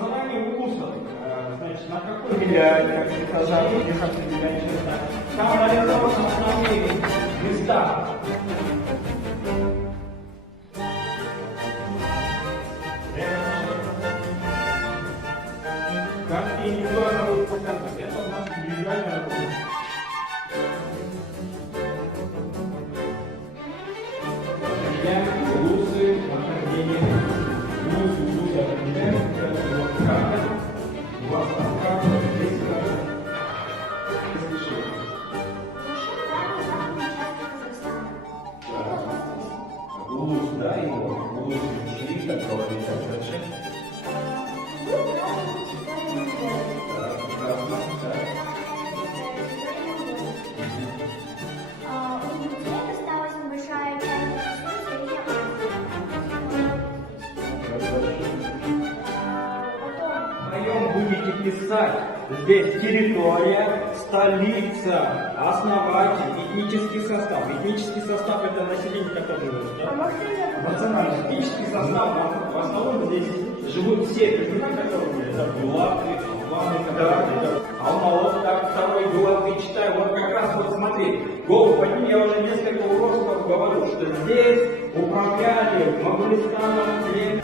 Название улусов, значит, на какой влияет, как сказал, там реализованы основные места. Как индивидуально будет показывать, это у нас индивидуальная работа. Определяем улусы, нахождение. Улусы определяем, карта. У вас там карта, здесь карта. Улус, да, его. Улус ученик, как говорится, дальше. Вдвоем будете писать здесь территория, столица, основатель, этнический состав. Этнический состав это население, которое живет. Да? Национальный этнический состав, в основном здесь живут все люди, которые это булаты, албаны, которые алмалов, так, второй булаты, читаю. Вот как раз вот смотри, голову подними, я уже несколько уроков говорю, что здесь управляли Моголистаном племя.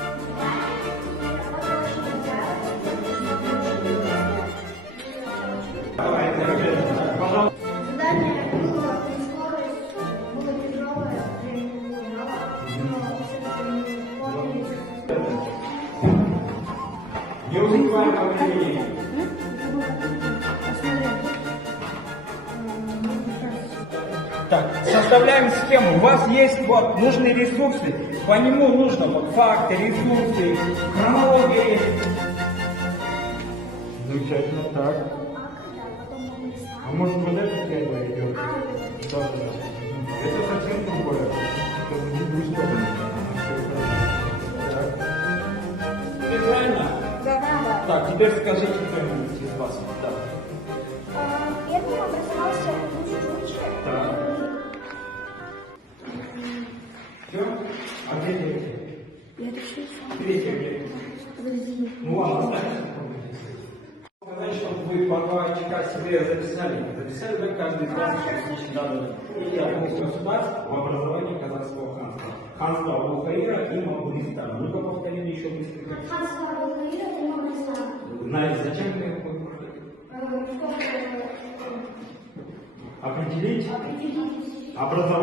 Задание было скорость, было тяжелое, время было мало, Не успеваем по времени. Так, составляем схему. У вас есть вот нужные ресурсы, по нему нужно вот факты, ресурсы, хронология. Замечательно, так. А может вот это первое идет? Да, да. Это совсем другое. Это не будет. Так. Теперь правильно? Да. Так, теперь скажите кто-нибудь из вас. Да. Первым образовался Чучучи. Так. Все? А где третий? Я решил сам. Третий где? Подожди. Ну ладно, оставим. Сказать, чтобы вы по 2 очка себе записали. Записали, да, каждый из вас частично данные. И одно государств в образовании казахского ханства. Ханство Абу-Хаира и Моголистана. Ну-ка повторим еще быстренько. Ханство Абу-Хаира и Моголистана. Знаете, зачем вы это определить Определить. образование.